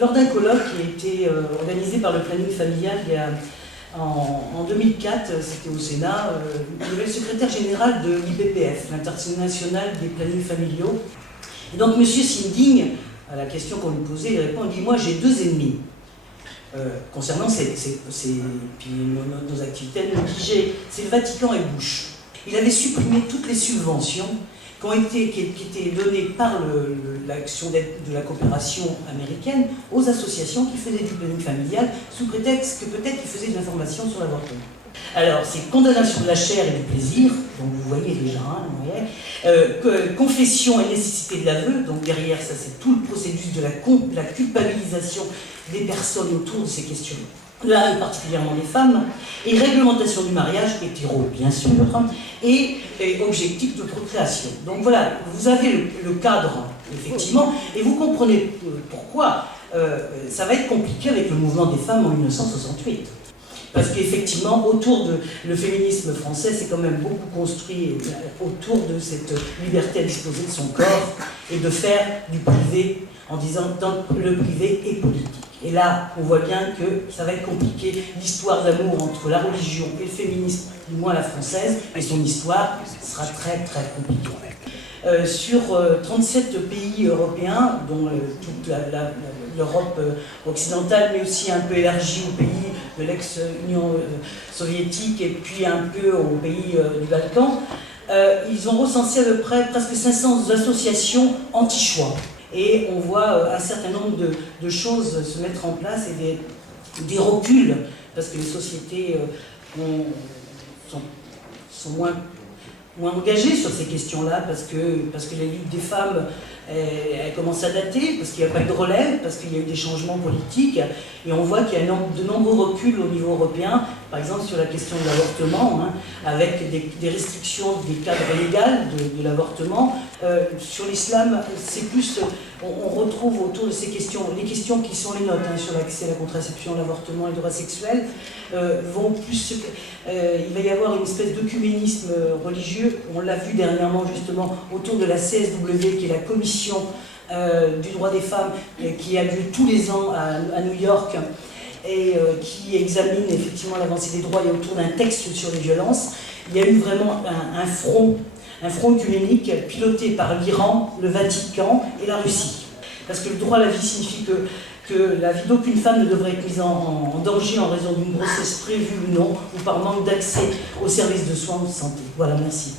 lors d'un colloque qui a été organisé par le planning familial en 2004, c'était au Sénat, il y avait le secrétaire général de l'IPPF, l'International des plannings familiaux. Et donc M. Sinding, à la question qu'on lui posait, il répond, il dit « Moi j'ai deux ennemis ». Concernant puis nos activités, elle nous dit « C'est le Vatican et Bush ». Il avait supprimé toutes les subventions qui étaient données par l'action de la coopération américaine aux associations qui faisaient du planning familial sous prétexte que peut-être ils faisaient de l'information sur l'avortement. Alors, c'est condamnation de la chair et du plaisir, donc vous voyez déjà, confession et nécessité de l'aveu, donc derrière ça c'est tout le processus de la culpabilisation des personnes autour de ces questions. Là, et particulièrement les femmes, et réglementation du mariage, hétéro bien sûr, et objectif de procréation. Donc voilà, vous avez le cadre, effectivement, et vous comprenez pourquoi ça va être compliqué avec le mouvement des femmes en 1968. Parce qu'effectivement, autour de le féminisme français, c'est quand même beaucoup construit autour de cette liberté à disposer de son corps et de faire du privé en disant que le privé est politique. Et là, on voit bien que ça va être compliqué. L'histoire d'amour entre la religion et le féminisme, du moins la française, et son histoire sera très très compliquée. Sur 37 pays européens, dont toute l'Europe occidentale, mais aussi un peu élargie aux pays de l'ex-Union soviétique et puis un peu aux pays du Balkan, ils ont recensé à peu près presque 500 associations anti-choix. Et on voit un certain nombre de choses se mettre en place et des reculs, parce que les sociétés sont moins engagées sur ces questions-là, parce que les luttes des femmes elles commencent à dater, parce qu'il n'y a pas eu de relève, parce qu'il y a eu des changements politiques, et on voit qu'il y a de nombreux reculs au niveau européen, par exemple sur la question de l'avortement, avec des restrictions des cadres légaux de l'avortement. Sur l'islam, c'est plus, on retrouve autour de ces questions, les questions qui sont les nôtres, sur l'accès à la contraception, l'avortement et le droit sexuel, vont plus, il va y avoir une espèce d'œcuménisme religieux, on l'a vu dernièrement justement autour de la CSW, qui est la commission du droit des femmes, qui a lieu tous les ans à New York, et qui examine effectivement l'avancée des droits, et autour d'un texte sur les violences. Il y a eu vraiment un front œcuménique piloté par l'Iran, le Vatican et la Russie. Parce que le droit à la vie signifie que la vie d'aucune femme ne devrait être mise en danger en raison d'une grossesse prévue ou non, ou par manque d'accès aux services de soins de santé. Voilà, merci.